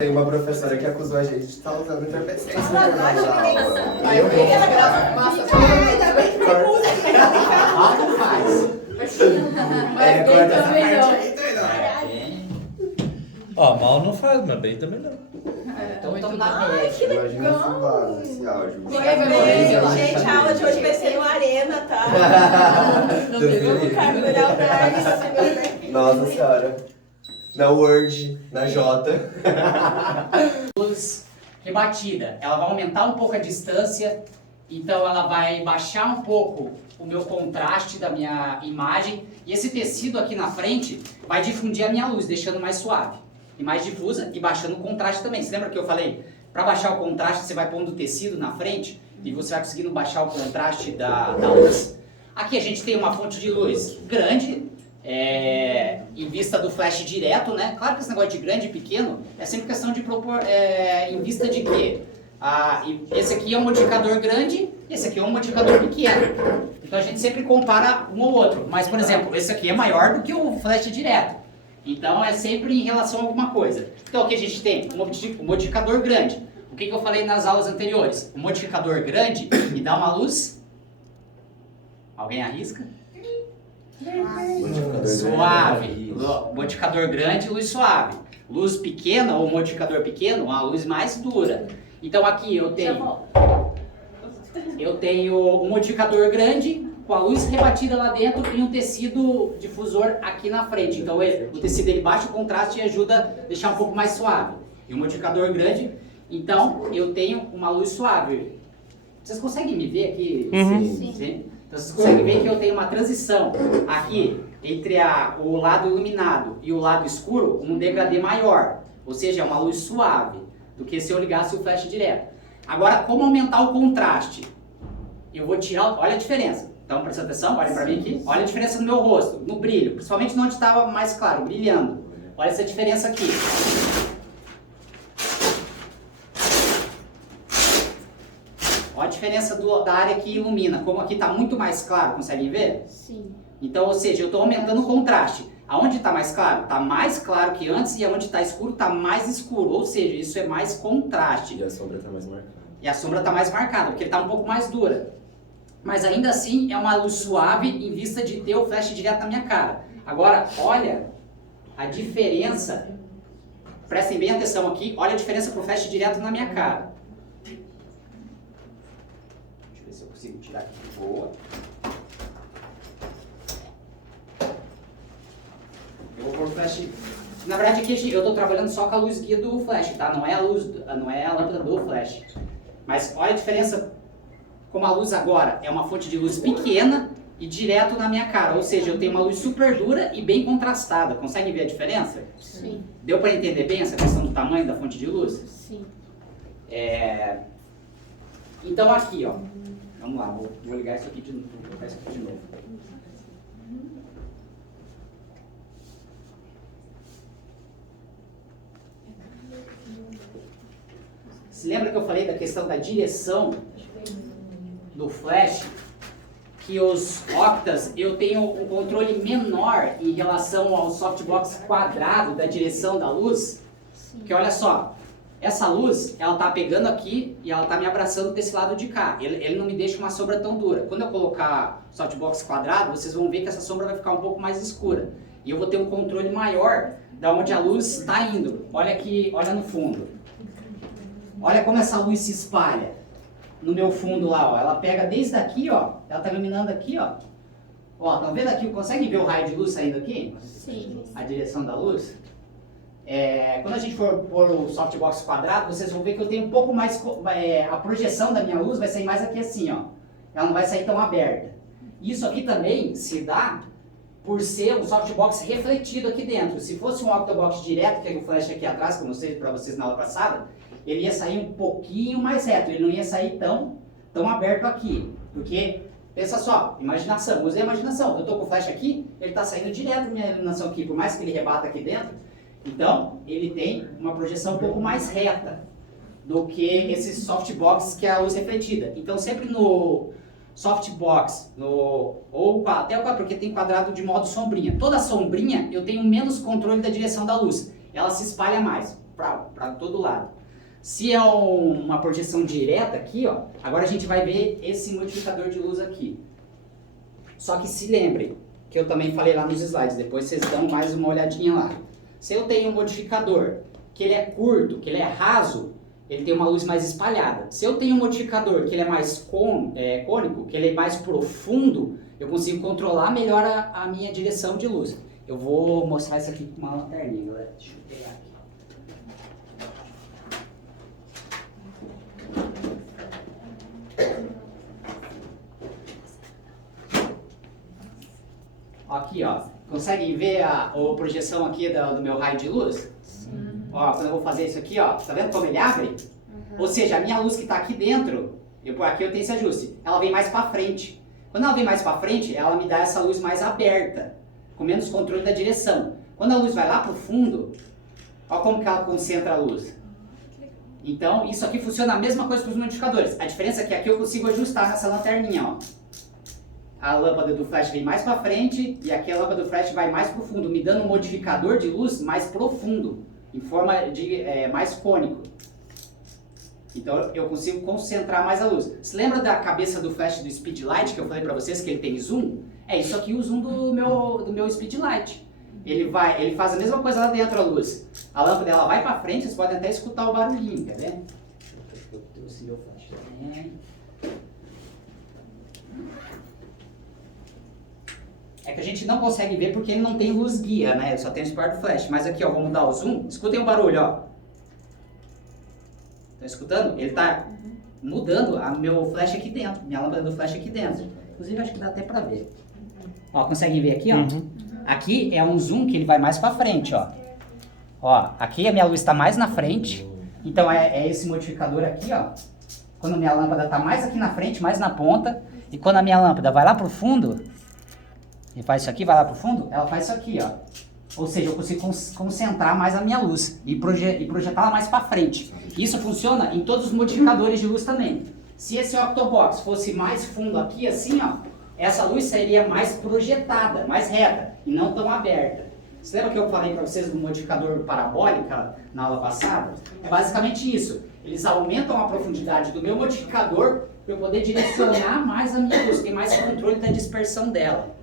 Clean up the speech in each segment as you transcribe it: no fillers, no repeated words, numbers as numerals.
Tem uma professora que acusou a gente de estar usando entorpecente no intervalo da aula. Aí eu peguei ela grava massa. Ainda bem que tem música. Não faz. Corta essa também não. parte aí, doidão. Ó, mal não faz, mas bem também não. Então dá Ai, que Imagina legal. fubá esse áudio. Gente, a aula de hoje vai ser no Arena, tá? Deus me No livre. Carmo Leonardo. Nossa senhora. Na Word, na J. Luz rebatida, ela vai aumentar um pouco a distância, então ela vai baixar um pouco o meu contraste da minha imagem, e esse tecido aqui na frente vai difundir a minha luz, deixando mais suave e mais difusa e baixando o contraste também. Você lembra que eu falei? Para baixar o contraste você vai pondo o tecido na frente e você vai conseguindo baixar o contraste da luz. Aqui a gente tem uma fonte de luz grande, em vista do flash direto, né? Claro que esse negócio de grande e pequeno é sempre questão de propor, em vista de quê? Esse aqui é um modificador grande, esse aqui é um modificador pequeno. Então a gente sempre compara um ao outro. Mas, por exemplo, esse aqui é maior do que o flash direto. Então é sempre em relação a alguma coisa. Então aqui a gente tem um modificador grande. O que eu falei nas aulas anteriores? O modificador grande me dá uma luz. Alguém arrisca? Suave. Modificador grande, luz suave. Luz pequena ou modificador pequeno, uma luz mais dura. Então aqui eu tenho um modificador grande com a luz rebatida lá dentro e um tecido difusor aqui na frente. Então o tecido ele baixa o contraste e ajuda a deixar um pouco mais suave. E um modificador grande, então eu tenho uma luz suave. Vocês conseguem me ver aqui? Sim. Então vocês conseguem ver que eu tenho uma transição aqui entre o lado iluminado e o lado escuro, um degradê maior. Ou seja, é uma luz suave do que se eu ligasse o flash direto. Agora, como aumentar o contraste? Eu vou tirar, olha a diferença. Então, presta atenção, olha pra mim aqui. Olha a diferença no meu rosto, no brilho. Principalmente onde estava mais claro, brilhando. Olha essa diferença aqui. Olha a diferença da área que ilumina. Como aqui está muito mais claro, conseguem ver? Sim. Então, ou seja, eu estou aumentando o contraste. Aonde está mais claro? Está mais claro que antes, e aonde está escuro, está mais escuro. Ou seja, isso é mais contraste. E a sombra tá mais marcada. E a sombra está mais marcada, porque ele está um pouco mais dura. Mas ainda assim, é uma luz suave em vista de ter o flash direto na minha cara. Agora, olha a diferença. Prestem bem atenção aqui. Olha a diferença pro flash direto na minha cara. Deixa eu ver se eu consigo tirar aqui de boa. Eu vou pôr flash. Na verdade aqui eu estou trabalhando só com a luz guia do flash, tá? Não é a lâmpada do flash. Mas olha a diferença, como a luz agora é uma fonte de luz pequena e direto na minha cara. Ou seja, eu tenho uma luz super dura e bem contrastada. Consegue ver a diferença? Sim. Deu para entender bem essa questão do tamanho da fonte de luz? Sim. Então aqui, ó. Vamos lá, vou ligar isso aqui de novo. Vou colocar isso aqui de novo. Se lembra que eu falei da questão da direção do flash? Que os octas, eu tenho um controle menor em relação ao softbox quadrado da direção da luz. Porque olha só, essa luz, ela tá pegando aqui e ela tá me abraçando desse lado de cá. Ele não me deixa uma sombra tão dura. Quando eu colocar softbox quadrado, vocês vão ver que essa sombra vai ficar um pouco mais escura. E eu vou ter um controle maior da onde a luz está indo. Olha aqui, olha no fundo. Olha como essa luz se espalha no meu fundo lá, ó. Ela pega desde aqui, ó. Ela tá iluminando aqui, ó. Ó, estão vendo aqui? Conseguem ver o raio de luz saindo aqui? Sim. A direção da luz? Quando a gente for pôr o softbox quadrado, vocês vão ver que eu tenho um pouco mais... a projeção da minha luz vai sair mais aqui assim, ó. Ela não vai sair tão aberta. Isso aqui também se dá por ser um softbox refletido aqui dentro. Se fosse um octobox direto, que é o flash aqui atrás, como eu mostrei para vocês na aula passada, ele ia sair um pouquinho mais reto, ele não ia sair tão aberto aqui. Porque, pensa só, imaginação, usei a imaginação. Eu estou com o flash aqui, ele está saindo direto da minha iluminação aqui, por mais que ele rebata aqui dentro. Então, ele tem uma projeção um pouco mais reta do que esse softbox que é a luz refletida. Então, sempre no softbox, ou até o quadrado, porque tem quadrado de modo sombrinha. Toda sombrinha, eu tenho menos controle da direção da luz. Ela se espalha mais. para todo lado. Se é uma projeção direta aqui, ó, agora a gente vai ver esse modificador de luz aqui. Só que se lembre, que eu também falei lá nos slides, depois vocês dão mais uma olhadinha lá. Se eu tenho um modificador que ele é curto, que ele é raso, ele tem uma luz mais espalhada. Se eu tenho um modificador que ele é mais cônico, que ele é mais profundo, eu consigo controlar melhor a minha direção de luz. Eu vou mostrar isso aqui com uma lanterninha, galera. Deixa eu pegar aqui. Aqui, ó. Conseguem ver a projeção aqui do meu raio de luz? Ó, quando eu vou fazer isso aqui, ó, tá vendo como ele abre? Ou seja, a minha luz que está aqui dentro, aqui eu tenho esse ajuste, ela vem mais para frente. Quando ela vem mais para frente, ela me dá essa luz mais aberta, com menos controle da direção. Quando a luz vai lá para o fundo, ó como que ela concentra a luz. Então, isso aqui funciona a mesma coisa para os modificadores. A diferença é que aqui eu consigo ajustar nessa lanterninha, ó. A lâmpada do flash vem mais para frente e aqui a lâmpada do flash vai mais para o fundo, me dando um modificador de luz mais profundo, em forma de mais cônico. Então eu consigo concentrar mais a luz. Se lembra da cabeça do flash do Speedlight que eu falei para vocês que ele tem zoom? É isso aqui o zoom do meu Speedlight. Ele faz a mesma coisa lá dentro a luz. A lâmpada ela vai para frente, vocês podem até escutar o barulhinho, quer ver? Eu trouxe meu flash também. É que a gente não consegue ver porque ele não tem luz guia, né? Ele só tem o spot do flash. Mas aqui, ó, vou mudar o zoom. Escutem o barulho, ó. Estão escutando? Ele tá mudando meu flash aqui dentro. Minha lâmpada do flash aqui dentro. Inclusive, acho que dá até pra ver. Ó, conseguem ver aqui, ó? Aqui é um zoom que ele vai mais pra frente, ó. Ó, aqui a minha luz tá mais na frente. Então, é esse modificador aqui, ó. Quando a minha lâmpada tá mais aqui na frente, mais na ponta. E quando a minha lâmpada vai lá pro fundo... E faz isso aqui, vai lá pro fundo, ela faz isso aqui, ó. Ou seja, eu consigo concentrar mais a minha luz e projetá-la mais para frente. Isso funciona em todos os modificadores de luz também. Se esse Octobox fosse mais fundo aqui, assim, ó, essa luz seria mais projetada, mais reta e não tão aberta. Você lembra que eu falei para vocês do modificador parabólica na aula passada? É basicamente isso. Eles aumentam a profundidade do meu modificador para eu poder direcionar mais a minha luz, ter mais controle da dispersão dela.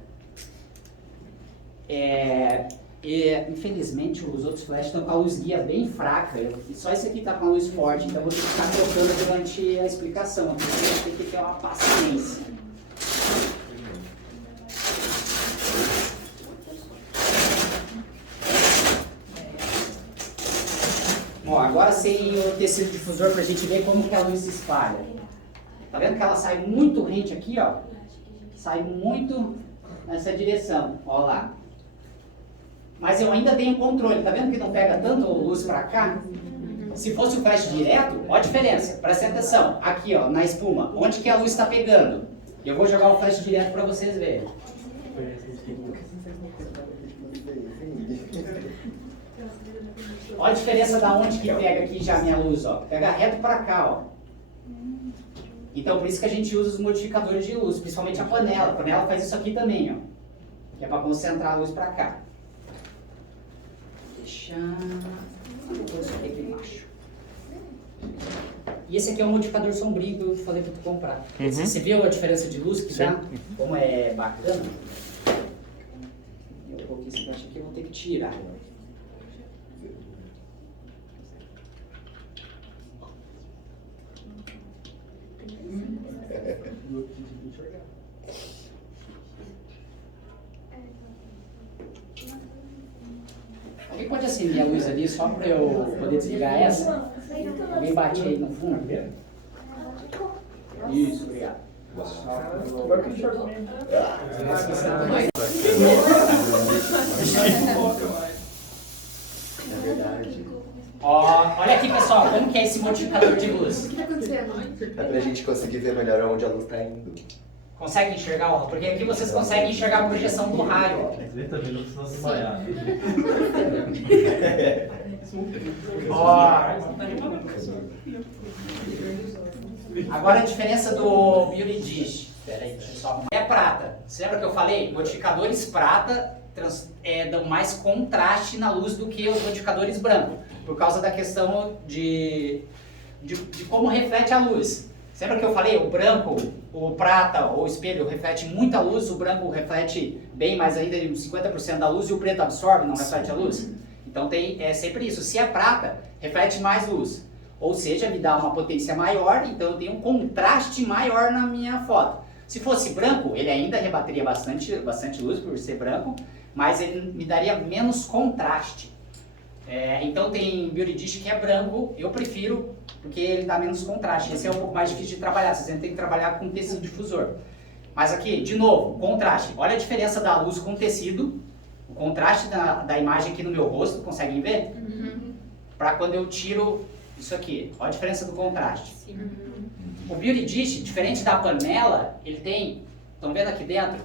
Infelizmente os outros flashes estão com a luz guia bem fraca, e só esse aqui está com a luz forte, então eu vou ter que ficar trocando durante a explicação, então você tem que ter uma paciência. Bom, agora sem o tecido difusor para a gente ver como que a luz se espalha. Tá vendo que ela sai muito rente aqui, ó? Sai muito nessa direção, ó lá. Mas eu ainda tenho controle, tá vendo que não pega tanto luz pra cá? Se fosse o flash direto, ó a diferença, presta atenção, aqui ó, na espuma, onde que a luz está pegando? Eu vou jogar o flash direto pra vocês verem. Olha a diferença da onde que pega aqui já a minha luz, ó, pega reto pra cá, ó. Então por isso que a gente usa os modificadores de luz, principalmente a panela faz isso aqui também, ó, que é pra concentrar a luz pra cá. E esse aqui é um modificador sombrio que eu falei para tu comprar. Você viu a diferença de luz que dá? Como é bacana? Eu coloquei esse flash aqui, eu vou ter que tirar. Alguém pode acender a luz ali só para eu poder desligar essa? Alguém bate aí no fundo? Isso, obrigado. Ó, olha aqui pessoal, como que é esse modificador de luz? O que tá acontecendo? É pra gente conseguir ver melhor onde a luz tá indo. Consegue enxergar? Ó, porque aqui vocês conseguem enxergar a projeção do raio. Ó. Agora a diferença do Beauty Dish. Pera aí, pessoal. É prata. Você lembra que eu falei? Modificadores prata dão mais contraste na luz do que os modificadores brancos. por causa da questão de como reflete a luz. Lembra que eu falei, o branco, o prata ou o espelho reflete muita luz, o branco reflete bem mais ainda de 50% da luz e o preto absorve, não reflete a luz? Então é sempre isso, se é prata, reflete mais luz, ou seja, me dá uma potência maior, então eu tenho um contraste maior na minha foto. Se fosse branco, ele ainda rebateria bastante luz por ser branco, mas ele me daria menos contraste. Então tem Beauty Dish que é branco, eu prefiro porque ele dá menos contraste. Esse é um pouco mais difícil de trabalhar, você tem que trabalhar com tecido difusor. Mas aqui, de novo, contraste. Olha a diferença da luz com o tecido, o contraste da imagem aqui no meu rosto, conseguem ver? Para quando eu tiro isso aqui, olha a diferença do contraste. O Beauty Dish, diferente da panela, ele tem, estão vendo aqui dentro?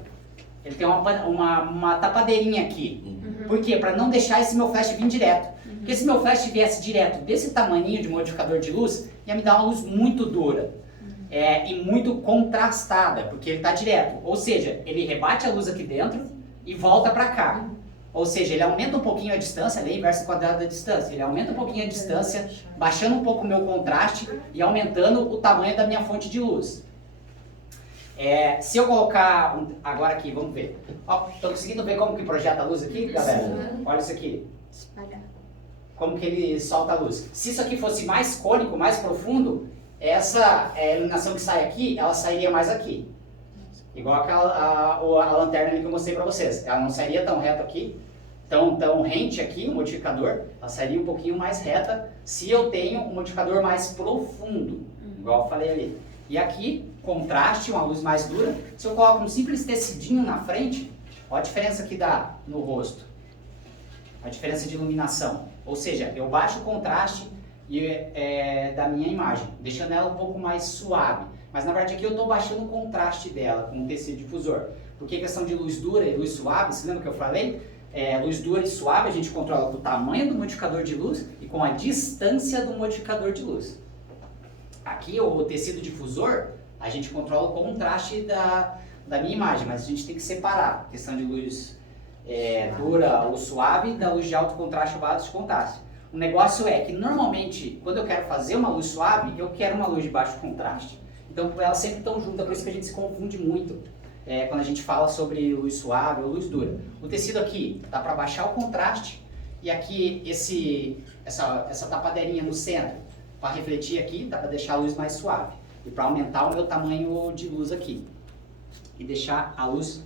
Ele tem uma tapadeirinha aqui. Por quê? Para não deixar esse meu flash vir direto. Porque se meu flash viesse direto desse tamaninho de modificador de luz, ia me dar uma luz muito dura. E muito contrastada, porque ele está direto. Ou seja, ele rebate a luz aqui dentro e volta para cá. Ou seja, ele aumenta um pouquinho a distância, lei inversa quadrada da distância. Ele aumenta um pouquinho a distância, baixando um pouco o meu contraste e aumentando o tamanho da minha fonte de luz. Se eu colocar, agora aqui, vamos ver. Estão conseguindo ver como que projeta a luz aqui, galera? Olha isso aqui. Como que ele solta a luz. Se isso aqui fosse mais cônico, mais profundo, essa iluminação que sai aqui, ela sairia mais aqui. Igual a lanterna ali que eu mostrei para vocês. Ela não sairia tão reta aqui, tão rente aqui, o modificador. Ela sairia um pouquinho mais reta se eu tenho um modificador mais profundo, igual eu falei ali. E aqui, contraste, uma luz mais dura. Se eu coloco um simples tecidinho na frente, olha a diferença que dá no rosto. A diferença de iluminação. Ou seja, eu baixo o contraste da minha imagem, deixando ela um pouco mais suave. Mas na verdade aqui eu estou baixando o contraste dela com o tecido difusor. Porque a questão de luz dura e luz suave, você lembra que eu falei? Luz dura e suave a gente controla com o tamanho do modificador de luz e com a distância do modificador de luz. Aqui o tecido difusor, a gente controla o contraste da minha imagem, mas a gente tem que separar a questão de luz dura ou suave da luz de alto contraste ou baixo contraste. O negócio é que normalmente quando eu quero fazer uma luz suave, eu quero uma luz de baixo contraste. Então elas sempre estão juntas, por isso que a gente se confunde muito quando a gente fala sobre luz suave ou luz dura. O tecido aqui dá para baixar o contraste e aqui essa tapadeirinha no centro para refletir aqui, dá para deixar a luz mais suave e para aumentar o meu tamanho de luz aqui e deixar a luz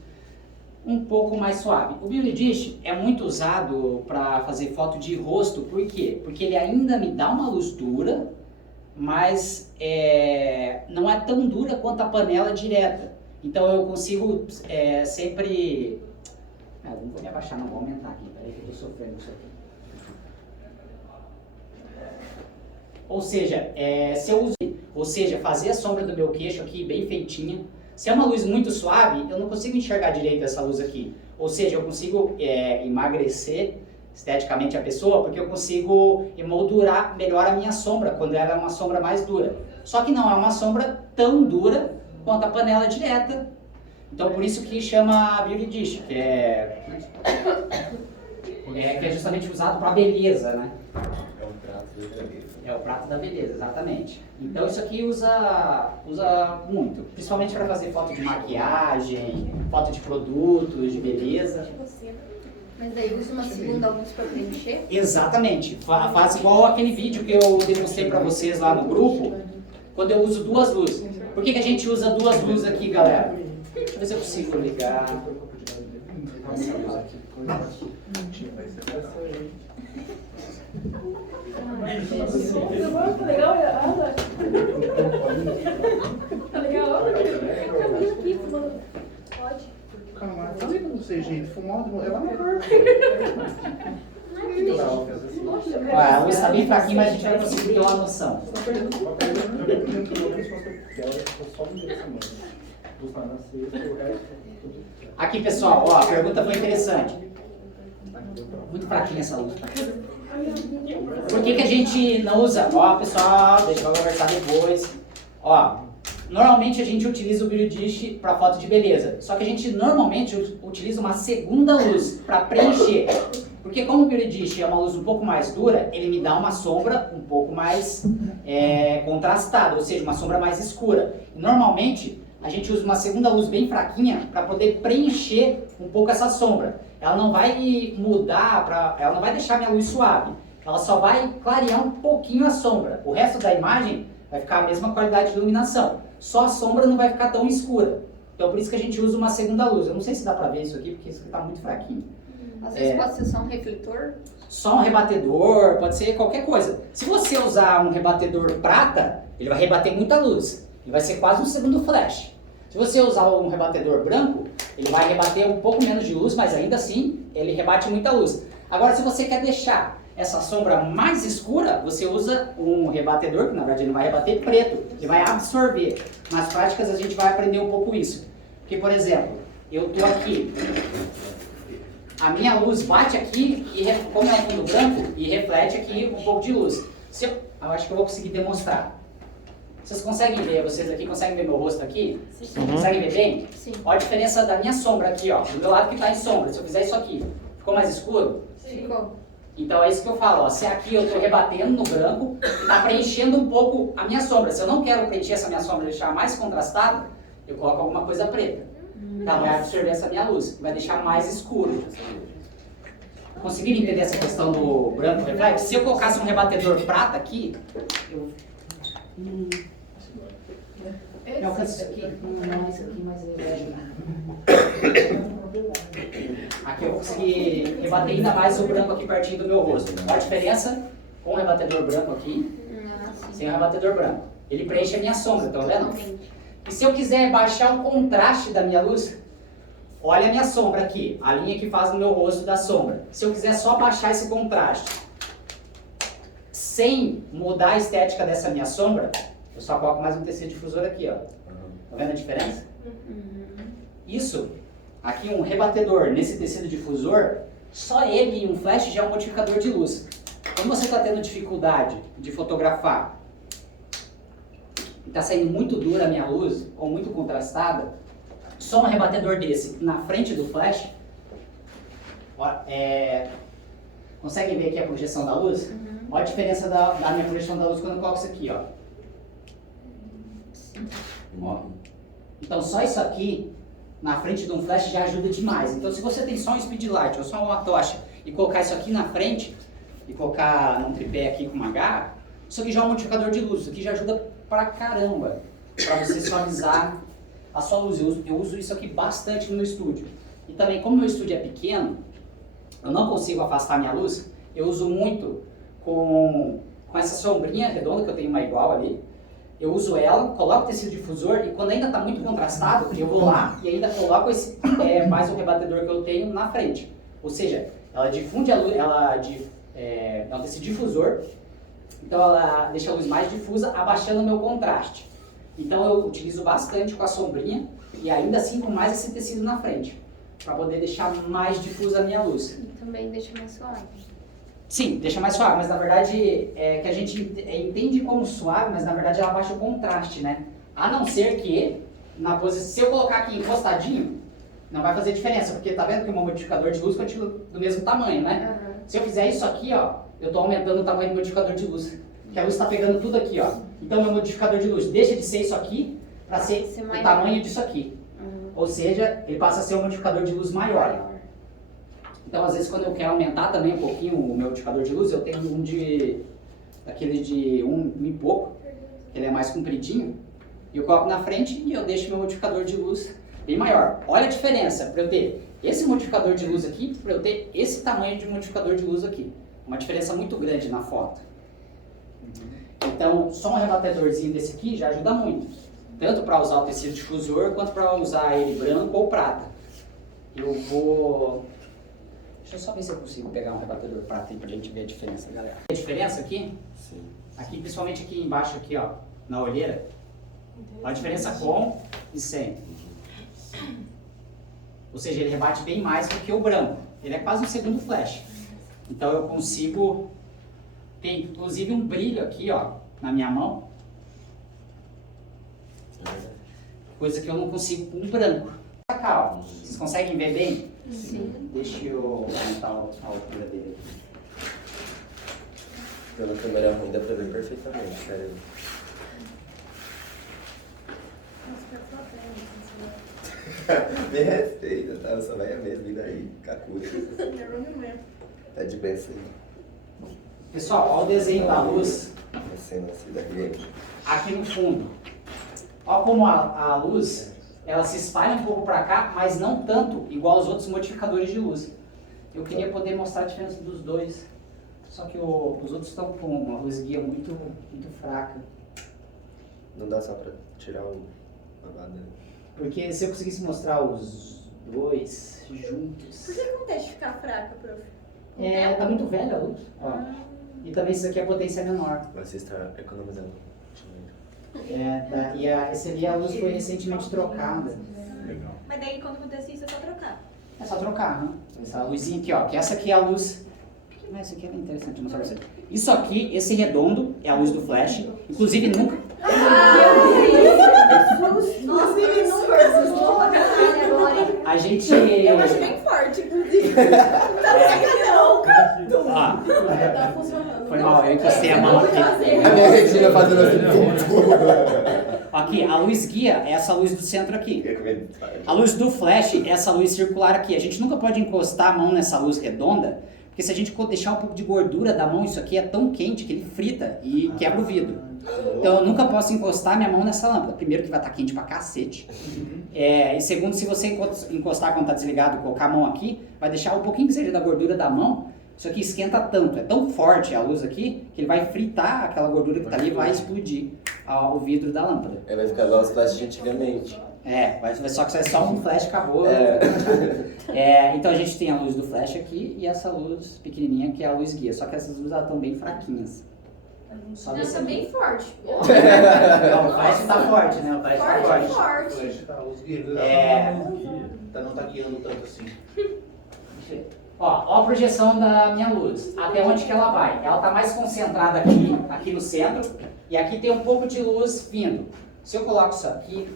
um pouco mais suave. O Beauty Dish é muito usado para fazer foto de rosto, por quê? Porque ele ainda me dá uma luz dura, mas não é tão dura quanto a panela direta. Então eu consigo sempre... não vou me abaixar, não, vou aumentar aqui, peraí que eu estou sofrendo isso aqui. Ou seja, se eu uso, fazer a sombra do meu queixo aqui bem feitinha. Se é uma luz muito suave, eu não consigo enxergar direito essa luz aqui. Ou seja, eu consigo emagrecer esteticamente a pessoa, porque eu consigo emoldurar melhor a minha sombra, quando ela é uma sombra mais dura. Só que não é uma sombra tão dura quanto a panela direta. Então por isso que chama Beauty Dish, que é justamente usado para beleza, né? É um prato da beleza. É o prato da beleza, exatamente. Então isso aqui usa muito, principalmente para fazer foto de maquiagem, foto de produtos, de beleza. Mas daí usa uma segunda luz para preencher? Exatamente, faz igual aquele vídeo que eu demonstrei para vocês lá no grupo, quando eu uso duas luzes. Por que a gente usa duas luzes aqui, galera? Deixa eu ver se eu consigo ligar. Tá legal? Tá legal? Aqui, pode. Calma, eu falei pra você, gente, fumar ela não A luz está bem fraquinha, mas a gente vai conseguir ter uma noção. Aqui, pessoal, ó, a pergunta foi interessante. Muito fraquinha essa luz. Por que a gente não usa? Ó, pessoal, deixa eu conversar depois. Ó, normalmente a gente utiliza o Beauty Dish para foto de beleza. Só que a gente normalmente utiliza uma segunda luz para preencher. Porque como o Beauty é uma luz um pouco mais dura, ele me dá uma sombra um pouco mais contrastada, ou seja, uma sombra mais escura. E normalmente, a gente usa uma segunda luz bem fraquinha para poder preencher um pouco essa sombra. Ela não vai mudar, ela não vai deixar minha luz suave. Ela só vai clarear um pouquinho a sombra. O resto da imagem vai ficar a mesma qualidade de iluminação. Só a sombra não vai ficar tão escura. Então por isso que a gente usa uma segunda luz. Eu não sei se dá pra ver isso aqui, porque isso aqui tá muito fraquinho. Às vezes pode ser só um refletor. Só um rebatedor, pode ser qualquer coisa. Se você usar um rebatedor prata, ele vai rebater muita luz. Ele vai ser quase um segundo flash. Se você usar um rebatedor branco, ele vai rebater um pouco menos de luz, mas ainda assim ele rebate muita luz. Agora se você quer deixar essa sombra mais escura, você usa um rebatedor, que na verdade ele não vai rebater preto, ele vai absorver. Nas práticas a gente vai aprender um pouco isso. Porque, por exemplo, eu estou aqui, a minha luz bate aqui, e como é um fundo branco, e reflete aqui um pouco de luz. Eu acho que eu vou conseguir demonstrar. Vocês conseguem ver, vocês aqui conseguem ver meu rosto aqui? Sim. Conseguem ver bem? Sim. Olha a diferença da minha sombra aqui, ó, do meu lado que está em sombra. Se eu fizer isso aqui, ficou mais escuro? Ficou. Então é isso que eu falo, ó. Se aqui eu estou rebatendo no branco, está preenchendo um pouco a minha sombra. Se eu não quero preencher essa minha sombra e deixar mais contrastada, eu coloco alguma coisa preta. Ela vai absorver essa minha luz, vai deixar mais escuro. Conseguiram entender essa questão do branco reflexo? Se eu colocasse um rebatedor prata aqui, eu... Eu alcanço isso aqui. Não, isso aqui mais aqui eu vou conseguir rebater ainda mais o branco aqui pertinho do meu rosto. Qual a diferença com o rebatedor branco aqui, sem o rebatedor branco? Ele preenche a minha sombra, tá vendo? E se eu quiser baixar o contraste da minha luz, olha a minha sombra aqui, a linha que faz no meu rosto da sombra. Se eu quiser só baixar esse contraste, sem mudar a estética dessa minha sombra, eu só coloco mais um tecido difusor aqui, ó. Tá vendo a diferença? Isso, aqui um rebatedor nesse tecido difusor, só ele e um flash já é um modificador de luz. Quando você está tendo dificuldade de fotografar, e está saindo muito dura a minha luz, ou muito contrastada, só um rebatedor desse na frente do flash, ó, conseguem ver aqui a projeção da luz? Olha a diferença da minha projeção da luz quando eu coloco isso aqui, ó. Ó. Então só isso aqui na frente de um flash já ajuda demais. Então se você tem só um speedlight ou só uma tocha e colocar isso aqui na frente e colocar num tripé aqui com uma garra, isso aqui já é um modificador de luz. Isso aqui já ajuda pra caramba pra você suavizar a sua luz. Eu uso isso aqui bastante no meu estúdio. E também, como meu estúdio é pequeno, eu não consigo afastar minha luz, eu uso muito com essa sombrinha redonda, que eu tenho uma igual ali. Eu uso ela, coloco o tecido difusor e quando ainda está muito contrastado, eu vou lá e ainda coloco esse, mais um rebatedor que eu tenho na frente. Ou seja, ela difunde a luz, é um tecido difusor, então ela deixa a luz mais difusa, abaixando o meu contraste. Então eu utilizo bastante com a sombrinha e ainda assim com mais esse tecido na frente, para poder deixar mais difusa a minha luz. E também deixa mais suave. Sim, deixa mais suave, mas na verdade é que a gente entende como suave, mas na verdade ela baixa o contraste, né? A não ser que, na posição, se eu colocar aqui encostadinho, não vai fazer diferença, porque tá vendo que o meu modificador de luz continua do mesmo tamanho, né? Se eu fizer isso aqui, ó, eu tô aumentando o tamanho do modificador de luz, porque a luz tá pegando tudo aqui, ó. Então meu modificador de luz deixa de ser isso aqui para ser o tamanho disso aqui. Ou seja, ele passa a ser um modificador de luz maior. Então, às vezes, quando eu quero aumentar também um pouquinho o meu modificador de luz, eu tenho daquele de um e pouco, que ele é mais compridinho, e eu coloco na frente e eu deixo meu modificador de luz bem maior. Olha a diferença, para eu ter esse modificador de luz aqui, para eu ter esse tamanho de modificador de luz aqui. Uma diferença muito grande na foto. Então, só um rebatedorzinho desse aqui já ajuda muito. Tanto para usar o tecido difusor, quanto para usar ele branco ou prata. Eu vou... Deixa eu só ver se eu consigo pegar um rebatedor prata aí pra gente ver a diferença, galera. A diferença aqui? Sim. Aqui, principalmente aqui embaixo, aqui, ó, na olheira. Olha a diferença com e sem. Ou seja, ele rebate bem mais do que o branco. Ele é quase um segundo flash. Então eu consigo ter, inclusive, um brilho aqui, ó, na minha mão. Coisa que eu não consigo com o branco. Cá, ó. Vocês conseguem ver bem? Sim. Deixa eu aumentar a altura dele. Pela câmera ruim dá pra ver perfeitamente, sério. Me respeita, tá? Eu sou velha mesmo, e daí? Kakura. Tá de benção aí. Pessoal, olha o desenho da luz Você não se dá game. aqui no fundo. Olha como a luz, ela se espalha um pouco para cá, mas não tanto, igual os outros modificadores de luz. Eu queria poder mostrar a diferença dos dois, só que os outros estão com uma luz guia muito fraca. Não dá só pra tirar o lavado. Porque se eu conseguisse mostrar os dois juntos... Por que acontece de ficar fraca, prof? Tá muito velha a luz. Ó. E também isso aqui é potência menor. Você está economizando. Essa ali a luz foi recentemente trocada. Legal. Mas daí quando acontece isso é só trocar. É só trocar, né? Essa luzinha aqui, ó. Que essa aqui é a luz. Mas isso aqui é bem interessante de mostrar pra você. Isso aqui, esse redondo, é a luz do flash. Inclusive nunca. Nossa, ele nunca assustou pra caralho agora. A gente. Eu achei bem forte, inclusive. Não tá não. Tá funcionando. Foi mal, eu encostei a mão aqui. A minha retina fazendo assim. Aqui, a luz guia é essa luz do centro aqui. A luz do flash é essa luz circular aqui. A gente nunca pode encostar a mão nessa luz redonda, porque se a gente deixar um pouco de gordura da mão, isso aqui é tão quente que ele frita e quebra o vidro. Então eu nunca posso encostar minha mão nessa lâmpada. Primeiro que vai estar quente pra cacete. E segundo, se você encostar quando está desligado, colocar a mão aqui, vai deixar um pouquinho que seja da gordura da mão. Isso aqui esquenta tanto, é tão forte a luz aqui, que ele vai fritar aquela gordura que está ali e vai explodir o vidro da lâmpada. Aí vai ficar igual os flashes de antigamente. Só que é só um flash, acabou. Então a gente tem a luz do flash aqui e essa luz pequenininha que é a luz guia. Só que essas luzes estão bem fraquinhas. Só Não, desse tá aqui. bem forte. Não, o flash tá forte, né? O flash tá forte. Forte. Flash tá, os guias não tá guiando tanto assim. Ó a projeção da minha luz. Até onde que ela vai? Ela tá mais concentrada aqui no centro. E aqui tem um pouco de luz vindo. Se eu coloco isso aqui,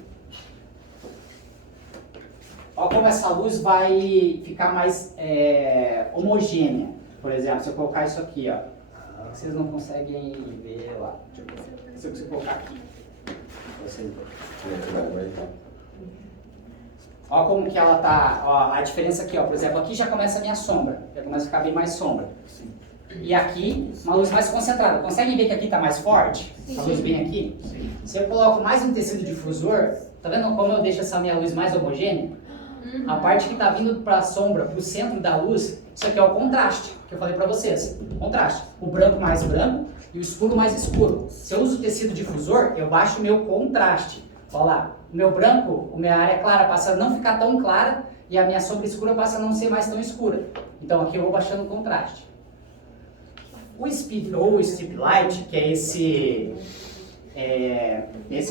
olha como essa luz vai ficar mais homogênea. Por exemplo, se eu colocar isso aqui, ó. Vocês não conseguem ver lá. Deixa eu ver. Se eu conseguir colocar aqui. Vocês verem. Olha como que ela tá. Ó, a diferença aqui, ó. Por exemplo, aqui já começa a minha sombra. Já começa a ficar bem mais sombra. E aqui, uma luz mais concentrada. Conseguem ver que aqui está mais forte? Essa luz bem aqui? Sim. Se eu coloco mais um tecido difusor, tá vendo como eu deixo essa minha luz mais homogênea? A parte que está vindo para a sombra, para o centro da luz, isso aqui é o contraste, que eu falei para vocês. Contraste. O branco mais branco e o escuro mais escuro. Se eu uso tecido difusor, eu baixo o meu contraste. Olha lá, o meu branco, a minha área clara passa a não ficar tão clara e a minha sombra escura passa a não ser mais tão escura. Então aqui eu vou baixando o contraste. O speed ou o strip light, que é esse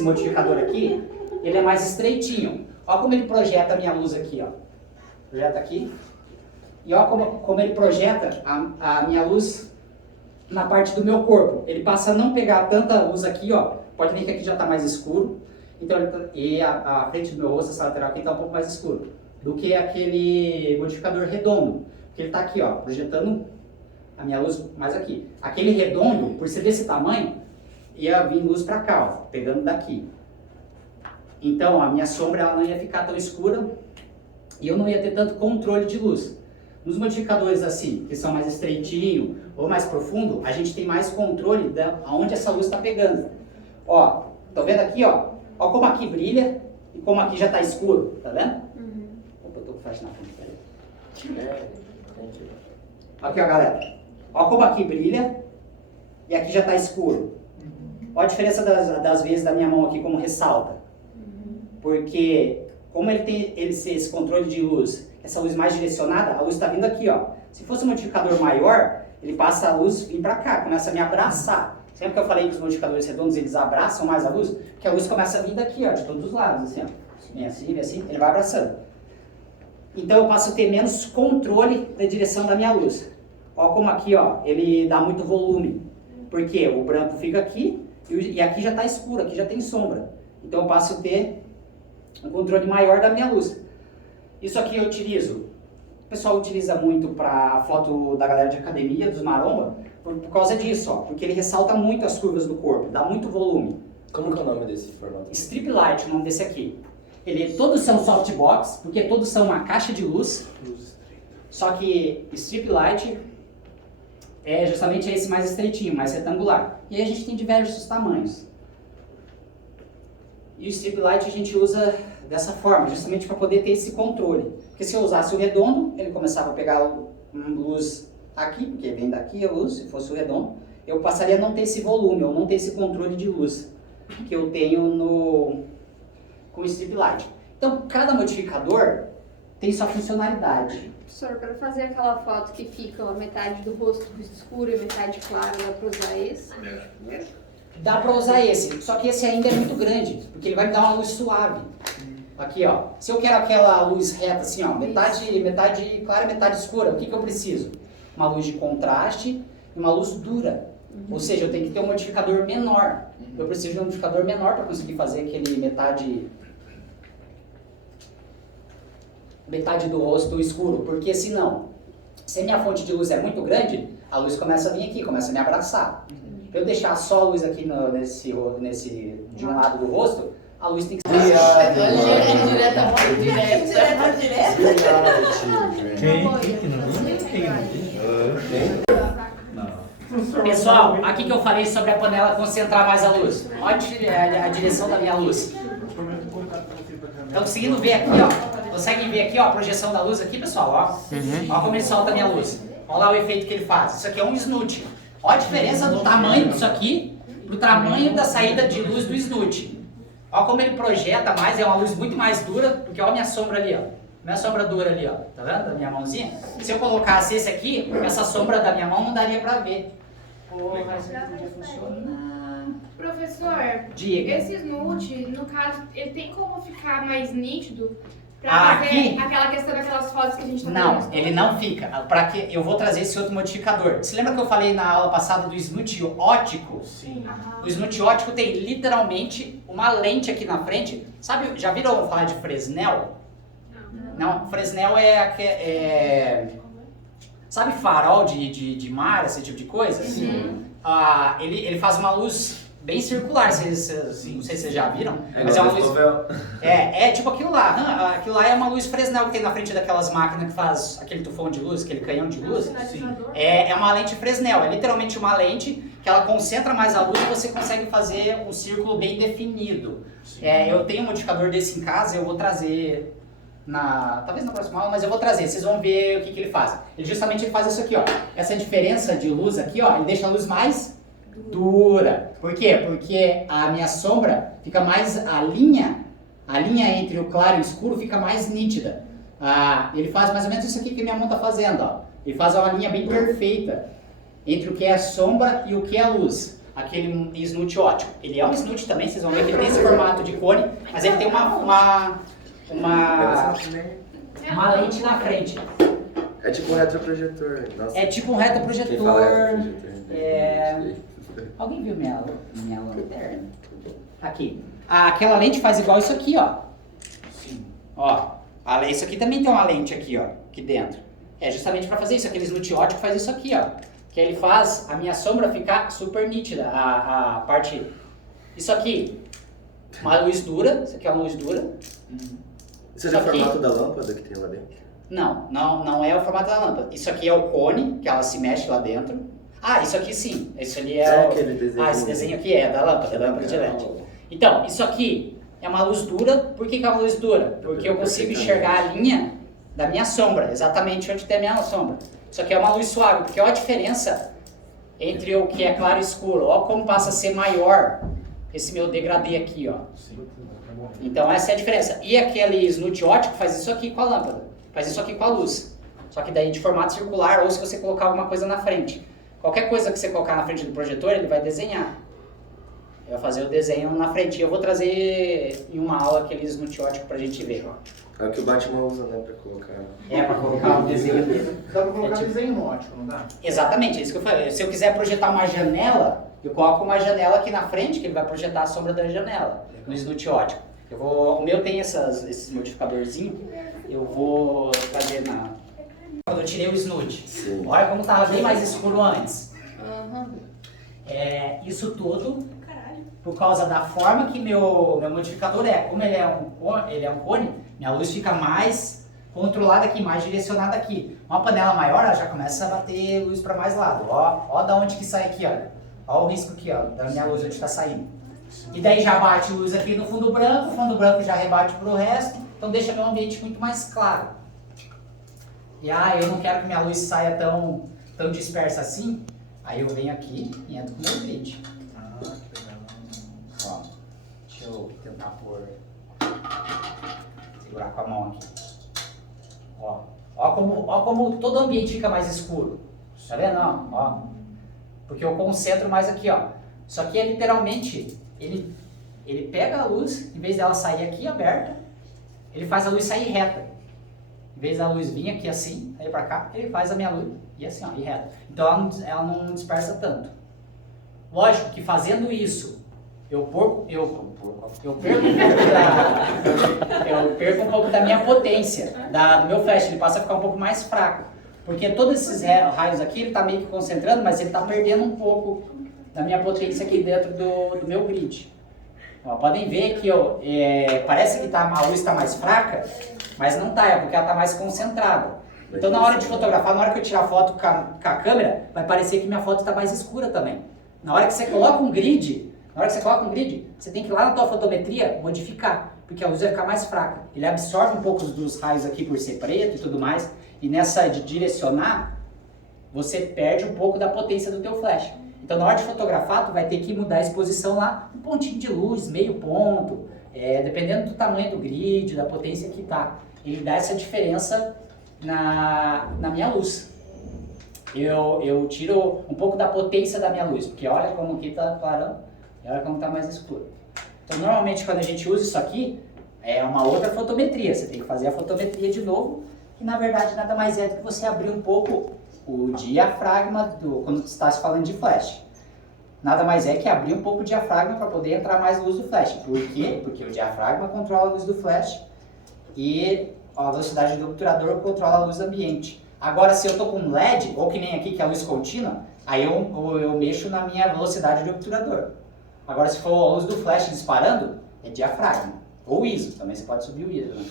modificador aqui, ele é mais estreitinho. Olha como ele projeta a minha luz aqui, ó. Projeta aqui. E olha como ele projeta a minha luz na parte do meu corpo. Ele passa a não pegar tanta luz aqui, ó. Pode ver que aqui já está mais escuro. Então, a frente do meu rosto, essa lateral aqui, está um pouco mais escuro do que aquele modificador redondo. Porque ele está aqui, ó, projetando a minha luz mais aqui. Aquele redondo, por ser desse tamanho, ia vir luz para cá, ó, pegando daqui. Então a minha sombra ela não ia ficar tão escura e eu não ia ter tanto controle de luz. Nos modificadores assim, que são mais estreitinho ou mais profundo, a gente tem mais controle de aonde essa luz está pegando. Ó, tá vendo aqui, ó? Ó como aqui brilha e como aqui já está escuro, tá vendo? Opa, eu tô com flash na frente, peraí. Aqui, ó, galera. Ó como aqui brilha e aqui já está escuro. Olha a diferença das vezes da minha mão aqui como ressalta. Porque como ele tem esse controle de luz, essa luz mais direcionada, a luz está vindo aqui, ó. Se fosse um modificador maior, ele passa a luz vir para cá, começa a me abraçar. Sempre que eu falei que os modificadores redondos, eles abraçam mais a luz, porque a luz começa a vir daqui, ó, de todos os lados, assim, ó. Vem assim, ele vai abraçando. Então eu passo a ter menos controle da direção da minha luz. Ó como aqui, ó, ele dá muito volume. Porque o branco fica aqui e aqui já está escuro, aqui já tem sombra. Então eu passo a ter um controle maior da minha luz. Isso aqui eu utilizo o pessoal utiliza muito para foto da galera de academia, dos maromba, por causa disso, ó, porque ele ressalta muito as curvas do corpo, dá muito volume. Como que é o nome desse formato? Strip Light, o nome desse aqui. Todos são softbox, porque todos são uma caixa de luz, só que Strip Light é justamente esse mais estreitinho, mais retangular. E aí a gente tem diversos tamanhos. E o Strip Light a gente usa dessa forma, justamente para poder ter esse controle. Porque se eu usasse o redondo, ele começava a pegar luz aqui, porque vem daqui a luz, se fosse o redondo, eu passaria a não ter esse volume, ou não ter esse controle de luz que eu tenho com o Strip Light. Então, cada modificador tem sua funcionalidade. Professor, para fazer aquela foto que fica a metade do rosto escuro e metade clara, dá para usar esse? Dá pra usar esse, só que esse ainda é muito grande, porque ele vai me dar uma luz suave. Aqui, ó. Se eu quero aquela luz reta assim, ó, metade clara e metade escura, o que eu preciso? Uma luz de contraste e uma luz dura. Ou seja, eu tenho que ter um modificador menor. Eu preciso de um modificador menor para conseguir fazer aquele metade do rosto escuro, porque senão, se a minha fonte de luz é muito grande, a luz começa a vir aqui, começa a me abraçar. Para eu deixar só a luz aqui nesse de um lado do rosto, a luz tem que ser... Pessoal, aqui que eu falei sobre a panela concentrar mais a luz. Olha a direção da minha luz. Estão conseguindo ver aqui, ó. Conseguem ver aqui, ó, a projeção da luz aqui, pessoal, ó. Olha como ele solta a minha luz. Olha lá o efeito que ele faz. Isso aqui é um snoot. Olha a diferença do tamanho disso aqui pro tamanho da saída de luz do snoot. Olha como ele projeta mais, é uma luz muito mais dura, porque olha a minha sombra ali, ó. Minha sombra dura ali, ó. Tá vendo? Da minha mãozinha. Se eu colocasse esse aqui, essa sombra da minha mão não daria pra ver. Pô, mas isso aqui podia funcionar. Professor, Diga. esse snoot, no caso, ele tem como ficar mais nítido pra fazer Aqui? aquela questão daquelas fotos que a gente tá Não, vendo? ele não fica. Para que eu vou trazer esse outro modificador. Você lembra que eu falei na aula passada do snoot óptico? Sim. O snoot óptico tem literalmente uma lente aqui na frente. Sabe, já viram falar de Fresnel? Não, Fresnel sabe farol de mar, esse tipo de coisa? Sim. Ele faz uma luz bem circular, não sei se vocês já viram. Mas é igual uma luz... Escovel. É tipo aquilo lá. Aquilo lá é uma luz Fresnel que tem na frente daquelas máquinas que faz aquele tufão de luz, aquele canhão de luz. É uma lente Fresnel, é literalmente uma lente que ela concentra mais a luz e você consegue fazer um círculo bem definido. Eu tenho um modificador desse em casa, eu vou trazer talvez na próxima aula, mas eu vou trazer, vocês vão ver o que ele faz. Ele faz isso aqui, ó. Essa diferença de luz aqui, ó, ele deixa a luz mais dura. Por quê? Porque a minha sombra fica mais, a linha entre o claro e o escuro fica mais nítida. Ele faz mais ou menos isso aqui que a minha mão tá fazendo, ó. Ele faz uma linha bem perfeita entre o que é a sombra e o que é a luz. Aquele snoot óptico. Ele é um snoot também, vocês vão ver que ele tem esse formato de cone, mas ele tem uma lente na frente. É tipo um retroprojetor. Nossa. É tipo um Quem fala retroprojetor. retroprojetor? Alguém viu minha lanterna? Aqui. Aquela lente faz igual isso aqui, ó. Sim. Ó. Isso aqui também tem uma lente aqui, ó. Aqui dentro. É justamente para fazer isso. Aquele snoot óptico faz isso aqui, ó. Que ele faz a minha sombra ficar super nítida. A parte... Isso aqui. Uma luz dura. Isso aqui é uma luz dura. Isso é o formato da lâmpada que tem lá dentro? Não é o formato da lâmpada. Isso aqui é o cone, que ela se mexe lá dentro. Isso aqui sim. Isso ali é aquele desenho. esse desenho aqui é da lâmpada de LED. Então, isso aqui é uma luz dura. Por que é uma luz dura? Porque eu consigo enxergar a linha da minha sombra, exatamente onde tem a minha sombra. Isso aqui é uma luz suave, porque olha a diferença entre o que é claro e escuro. Olha como passa a ser maior esse meu degradê aqui, ó. Então essa é a diferença. E aquele snoot óptico faz isso aqui com a lâmpada, faz isso aqui com a luz. Só que daí de formato circular, ou se você colocar alguma coisa na frente. Qualquer coisa que você colocar na frente do projetor, ele vai desenhar. Ele vai fazer o desenho na frente. Eu vou trazer em uma aula aquele snoot óptico pra gente ver. É o que o Batman usa, né, pra colocar... Pra colocar o desenho dele. Dá pra colocar desenho no ótico, não dá? Exatamente, é isso que eu falei. Se eu quiser projetar uma janela, eu coloco uma janela aqui na frente, que ele vai projetar a sombra da janela, no snoot óptico. O meu tem esses modificadorzinhos, eu vou trazer Quando eu tirei o snoot. Sim. Olha como estava bem mais escuro antes. Aham. Isso tudo Caralho. por causa da forma que meu modificador é. Como ele é um cone, minha luz fica mais controlada aqui, mais direcionada aqui. Uma panela maior, ela já começa a bater luz para mais lado. Ó da onde que sai aqui, ó o risco aqui, ó, da minha luz onde está saindo. E daí já bate luz aqui no fundo branco, o fundo branco já rebate pro resto, então deixa meu ambiente muito mais claro. E eu não quero que minha luz saia tão dispersa assim, aí eu venho aqui e entro com o meu grid. Que legal. Ó, deixa eu tentar segurar com a mão aqui. Ó como todo o ambiente fica mais escuro. Tá vendo? Ó. Porque eu concentro mais aqui, ó. Só que literalmente, ele pega a luz, em vez dela sair aqui aberta, ele faz a luz sair reta. Em vez da luz vir aqui assim, aí pra cá, ele faz a minha luz e assim, ó, e reta. Então ela não dispersa tanto. Lógico que fazendo isso, eu perco um pouco da minha potência, do meu flash, ele passa a ficar um pouco mais fraco. Porque todos esses raios aqui, ele está meio que concentrando, mas ele está perdendo um pouco da minha potência aqui dentro do meu grid. Ó, podem ver que parece que a luz está mais fraca, mas não está, é porque ela está mais concentrada. Então na hora de fotografar, na hora que eu tirar foto com a câmera, vai parecer que minha foto está mais escura também. Na hora que você coloca um grid, você tem que ir lá na tua fotometria modificar, porque a luz vai ficar mais fraca. Ele absorve um pouco dos raios aqui por ser preto e tudo mais, e nessa de direcionar, você perde um pouco da potência do teu flash. Então na hora de fotografar, tu vai ter que mudar a exposição lá, um pontinho de luz, meio ponto, dependendo do tamanho do grid, da potência que tá. Ele dá essa diferença na minha luz. Eu tiro um pouco da potência da minha luz, porque olha como aqui tá clarão e olha como tá mais escuro. Então normalmente quando a gente usa isso aqui, é uma outra fotometria, você tem que fazer a fotometria de novo, que na verdade nada mais é do que você abrir um pouco o diafragma quando você está falando de flash. Nada mais é que abrir um pouco o diafragma para poder entrar mais luz do flash. Por quê? Porque o diafragma controla a luz do flash e a velocidade do obturador controla a luz do ambiente. Agora, se eu estou com LED, ou que nem aqui que é a luz contínua, aí eu mexo na minha velocidade de obturador. Agora, se for a luz do flash disparando, é diafragma. Ou ISO, também você pode subir o ISO. Né?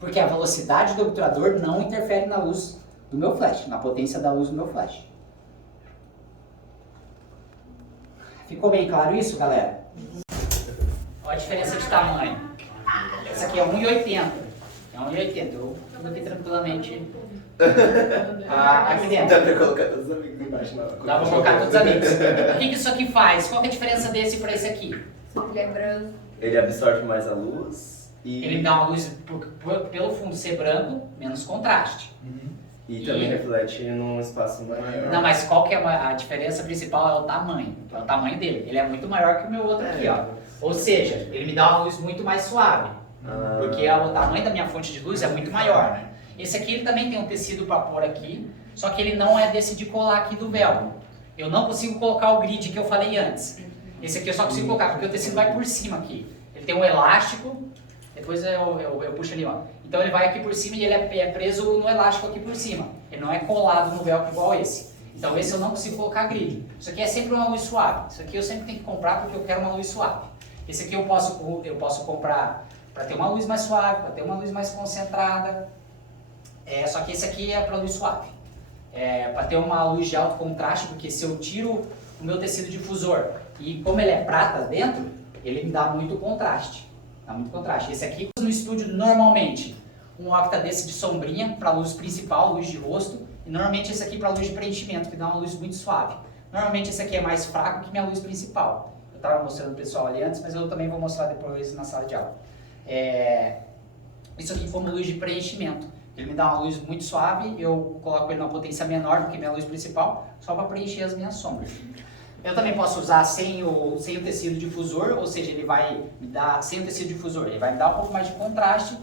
Porque a velocidade do obturador não interfere na luz do meu flash, na potência da luz do meu flash. Ficou bem claro isso, galera? Olha a diferença de tamanho. Essa aqui é 1,80. É 1,80. Eu fico aqui tranquilamente aqui dentro. Dá pra colocar todos os amigos embaixo. Dá pra colocar todos os amigos. O que isso aqui faz? Qual que é a diferença desse para esse aqui? Ele é branco. Ele absorve mais a luz e... Ele dá uma luz, pelo fundo ser branco, menos contraste. E também reflete num espaço maior. Não, mas qual que é a diferença principal? É o tamanho. É o tamanho dele. Ele é muito maior que o meu outro aqui, ó. Ou seja, ele me dá uma luz muito mais suave. Porque o tamanho da minha fonte de luz é muito maior, né? Esse aqui ele também tem um tecido para pôr aqui, só que ele não é desse de colar aqui do véu. Eu não consigo colocar o grid que eu falei antes. Esse aqui eu só consigo colocar porque o tecido vai por cima aqui. Ele tem um elástico, depois eu puxo ali, ó. Então ele vai aqui por cima e ele é preso no elástico aqui por cima. Ele não é colado no velcro igual esse. Então esse eu não consigo colocar grid. Isso aqui é sempre uma luz suave. Isso aqui eu sempre tenho que comprar porque eu quero uma luz suave. Esse aqui eu posso comprar para ter uma luz mais suave, para ter uma luz mais concentrada. Só que esse aqui é para luz suave. Para ter uma luz de alto contraste, porque se eu tiro o meu tecido difusor e como ele é prata dentro, ele me dá muito contraste. Dá muito contraste. Esse aqui no estúdio normalmente um octa desse de sombrinha para luz principal, luz de rosto, e normalmente esse aqui para luz de preenchimento, que dá uma luz muito suave. Normalmente esse aqui é mais fraco que minha luz principal. Eu estava mostrando o pessoal ali antes, mas eu também vou mostrar depois na sala de aula. Isso aqui como luz de preenchimento. Ele me dá uma luz muito suave, eu coloco ele numa potência menor do que minha luz principal, só para preencher as minhas sombras. Eu também posso usar sem o tecido difusor, ou seja, ele vai me dar, sem o tecido difusor, ele vai me dar um pouco mais de contraste,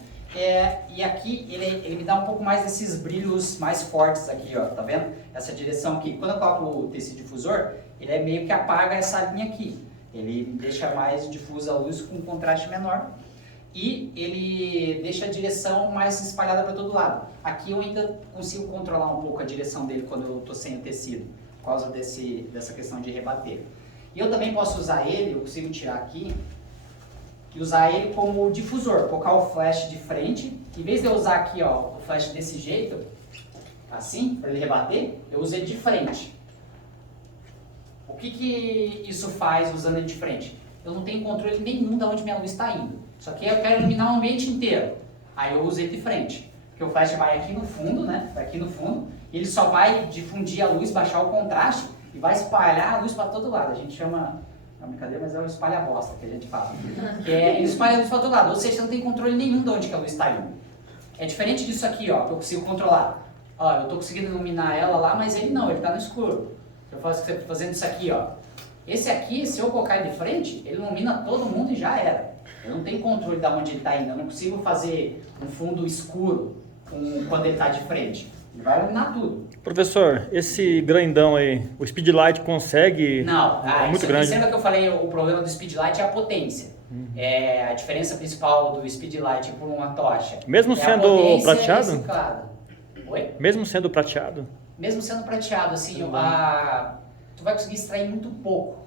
e aqui ele me dá um pouco mais desses brilhos mais fortes aqui, ó, tá vendo? Essa direção aqui. Quando eu coloco o tecido difusor, ele meio que apaga essa linha aqui. Ele deixa mais difusa a luz com um contraste menor. e ele deixa a direção mais espalhada para todo lado. Aqui eu ainda consigo controlar um pouco a direção dele quando eu estou sem o tecido, por causa dessa questão de rebater. E eu também posso usar ele, eu consigo tirar aqui, e usar ele como difusor, colocar o flash de frente. Em vez de eu usar aqui ó, o flash desse jeito, assim, para ele rebater, eu uso ele de frente. O que isso faz usando ele de frente? Eu não tenho controle nenhum de onde minha luz está indo. Só que eu quero iluminar o ambiente inteiro. Aí eu uso ele de frente. Porque o flash vai aqui no fundo, né? Vai aqui no fundo. E ele só vai difundir a luz, baixar o contraste e vai espalhar a luz para todo lado. A gente chama, é uma brincadeira, mas é o espalha-bosta que a gente fala. Que é, ele espalha a luz para todo lado. Ou seja, você não tem controle nenhum de onde que a luz está indo. É diferente disso aqui, ó, que eu consigo controlar. Ó, eu estou conseguindo iluminar ela lá, mas ele não, ele está no escuro. Eu faço fazendo isso aqui, ó. Esse aqui, se eu colocar ele de frente, ele ilumina todo mundo e já era. Eu não tenho controle de onde ele está indo. Eu não consigo fazer um fundo escuro quando ele está de frente. Ele vai iluminar tudo. Professor, esse grandão aí, o Speedlight consegue? Não, é muito isso grande. aqui, lembra que eu falei, o problema do Speedlight é a potência. É, a diferença principal do Speedlight por uma tocha. Mesmo é sendo a potência prateado? reciclada. Oi? Mesmo sendo prateado? Mesmo sendo prateado, assim, tu vai conseguir extrair muito pouco.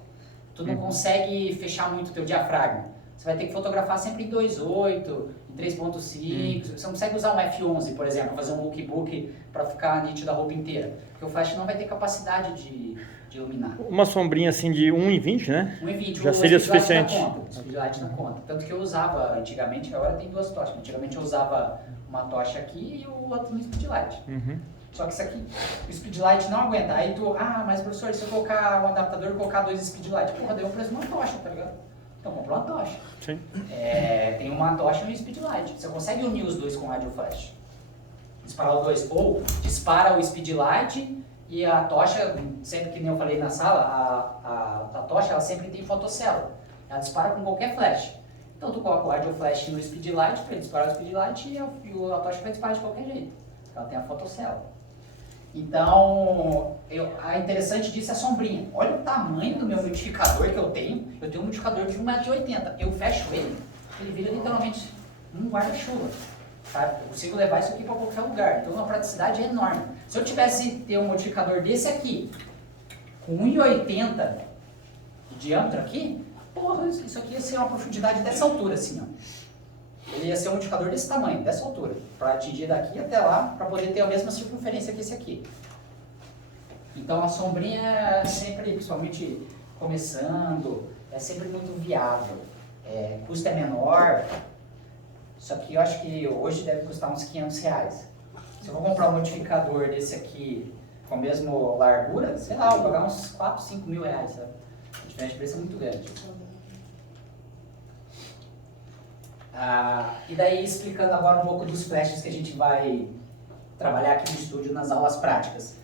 Tu não consegue fechar muito o teu diafragma. Você vai ter que fotografar sempre em 2.8, em 3.5. Você não consegue usar um F11, por exemplo, fazer um lookbook para ficar nítido a roupa inteira. Porque o flash não vai ter capacidade de iluminar. Uma sombrinha assim de 1,20, né? 1,20 já seria suficiente. O Speedlight não conta. Tanto que eu usava antigamente, agora tem duas tochas. Antigamente eu usava uma tocha aqui e o outro no Speedlight. Só que isso aqui, o Speedlight não aguenta. Aí tu, mas professor, se eu colocar um adaptador e colocar 2 Speedlight, porra, deu o preço de uma tocha, tá ligado? Então comprou uma tocha. Sim. Tem uma tocha e um Speedlight. Você consegue unir os dois com rádio flash. Disparar os dois. Ou dispara o Speedlight e a tocha, sempre que nem eu falei na sala, a tocha ela sempre tem fotocélula. Ela dispara com qualquer flash. Então tu coloca o rádio flash no Speedlight para ele disparar o Speedlight e a tocha vai disparar de qualquer jeito. Ela tem a fotocélula. Então, a interessante disso é a sombrinha. Olha o tamanho do meu modificador que eu tenho. Eu tenho um modificador de 1,80 m. Eu fecho ele vira literalmente um guarda-chuva. Sabe? Eu consigo levar isso aqui para qualquer lugar. Então, a praticidade é enorme. Se eu tivesse ter um modificador desse aqui, com 1,80 de diâmetro aqui, porra, isso aqui ia ser uma profundidade dessa altura, assim, ó. Ele ia ser um modificador desse tamanho, dessa altura, para atingir daqui até lá, para poder ter a mesma circunferência que esse aqui. Então a sombrinha é sempre, principalmente começando, é sempre muito viável. Custo é menor, só que eu acho que hoje deve custar uns R$500. Se eu vou comprar um modificador desse aqui com a mesma largura, sei lá, eu vou pagar uns 4, 5 mil reais, sabe? A diferença de preço é muito grande. E daí, explicando agora um pouco dos flashes que a gente vai trabalhar aqui no estúdio nas aulas práticas.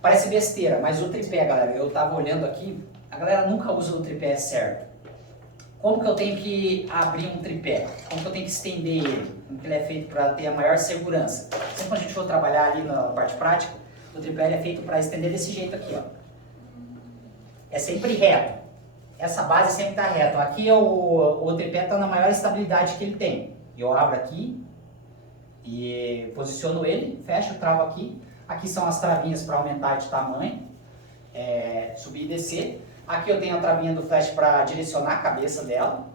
Parece besteira, mas o tripé, galera, eu tava olhando aqui, a galera nunca usa o tripé certo. Como que eu tenho que abrir um tripé? Como que eu tenho que estender ele? Como que ele é feito para ter a maior segurança? Sempre quando a gente for trabalhar ali na parte prática, o tripé é feito para estender desse jeito aqui, ó. É sempre reto. Essa base sempre está reta. Aqui o tripé está na maior estabilidade que ele tem. Eu abro aqui e posiciono ele, fecho, travo aqui. Aqui são as travinhas para aumentar de tamanho, subir e descer. Aqui eu tenho a travinha do flash para direcionar a cabeça dela.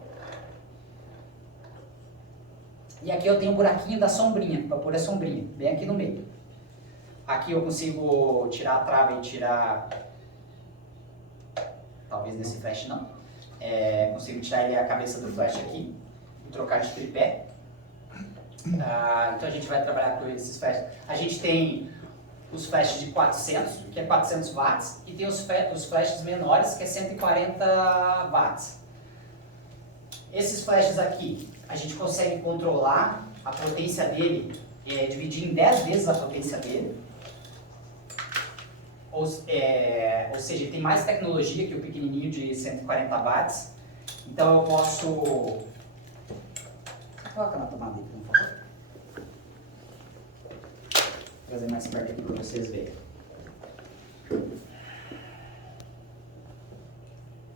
E aqui eu tenho o buraquinho da sombrinha, para pôr a sombrinha, bem aqui no meio. Aqui eu consigo tirar a trava e tirar... Talvez nesse flash não. Consigo tirar a cabeça do flash aqui e trocar de tripé. Então a gente vai trabalhar com esses flashes. A gente tem os flashes de 400, que é 400 watts, e tem os flashes menores, que é 140 watts. Esses flashes aqui, a gente consegue controlar a potência dele, dividir em 10 vezes a potência dele. Ou seja, ele tem mais tecnologia que o pequenininho de 140 watts. Então eu posso... Coloca na tomada aí, por favor. Vou trazer mais perto aqui para vocês verem.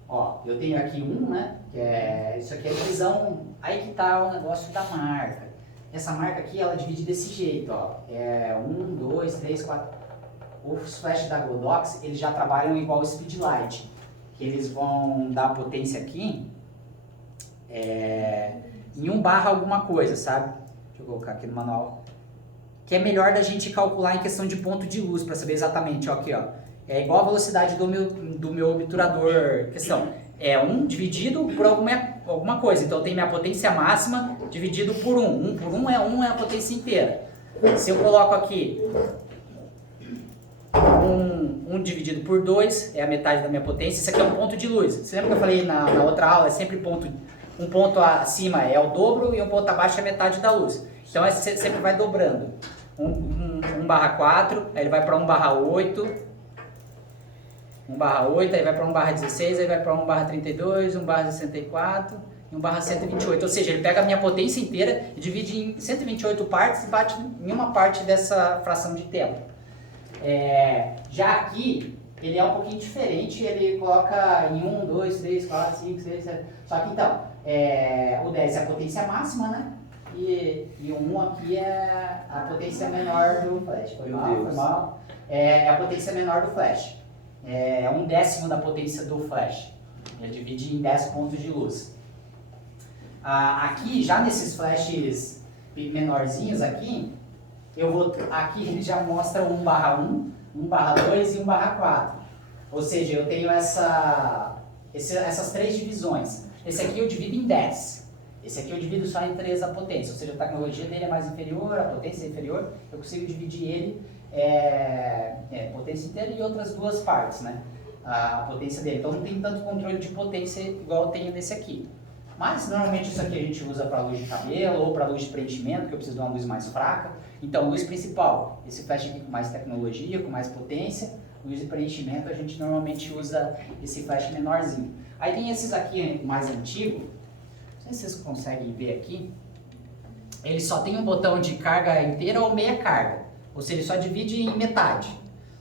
Ó, eu tenho aqui um, né? Que é, isso aqui é a divisão, aí que tá o negócio da marca. Essa marca aqui, ela divide desse jeito, ó. É 1, 2, 3, 4. Os flash da Godox, eles já trabalham igual o Speedlight. Que eles vão dar potência aqui em 1 barra alguma coisa, sabe? Deixa eu colocar aqui no manual. Que é melhor da gente calcular em questão de ponto de luz, para saber exatamente, ó, aqui, ó. É igual a velocidade do meu obturador, questão. É 1 dividido por alguma coisa. Então tem minha potência máxima dividido por 1. 1 por 1 é a potência inteira. Se eu coloco aqui 1 dividido por 2 é a metade da minha potência. Isso aqui é um ponto de luz. Você lembra que eu falei na outra aula? É sempre um ponto acima é o dobro e um ponto abaixo é a metade da luz. Então você sempre vai dobrando. 1/4, aí ele vai para 1/8. 1/8, aí vai para 1/16, aí vai para 1/32, 1/64 e 1/128. Ou seja, ele pega a minha potência inteira e divide em 128 partes e bate em uma parte dessa fração de tempo. Já aqui, ele é um pouquinho diferente, ele coloca em 1, 2, 3, 4, 5, 6, 7. Só que então, o 10 é a potência máxima, né? E o 1 aqui é a potência menor do flash. Foi mal. É a potência menor do flash. É 1/10 da potência do flash. Ele divide em 10 pontos de luz. Aqui, já nesses flashes menorzinhos aqui, aqui ele já mostra 1/1, 1/2 e 1/4. Ou seja, eu tenho essas 3 divisões. Esse aqui eu divido em 10. Esse aqui eu divido só em 3 a potência. Ou seja, a tecnologia dele é mais inferior, a potência é inferior. Eu consigo dividir ele potência inteira e outras 2 partes, né? A potência dele. Então não tem tanto controle de potência igual eu tenho nesse aqui. Mas normalmente isso aqui a gente usa para luz de cabelo ou para luz de preenchimento, que eu preciso de uma luz mais fraca. Então, luz principal, esse flash aqui com mais tecnologia, com mais potência. Luz de preenchimento a gente normalmente usa esse flash menorzinho. Aí tem esses aqui mais antigos, não sei se vocês conseguem ver aqui. Ele só tem um botão de carga inteira ou meia carga. Ou seja, ele só divide em metade.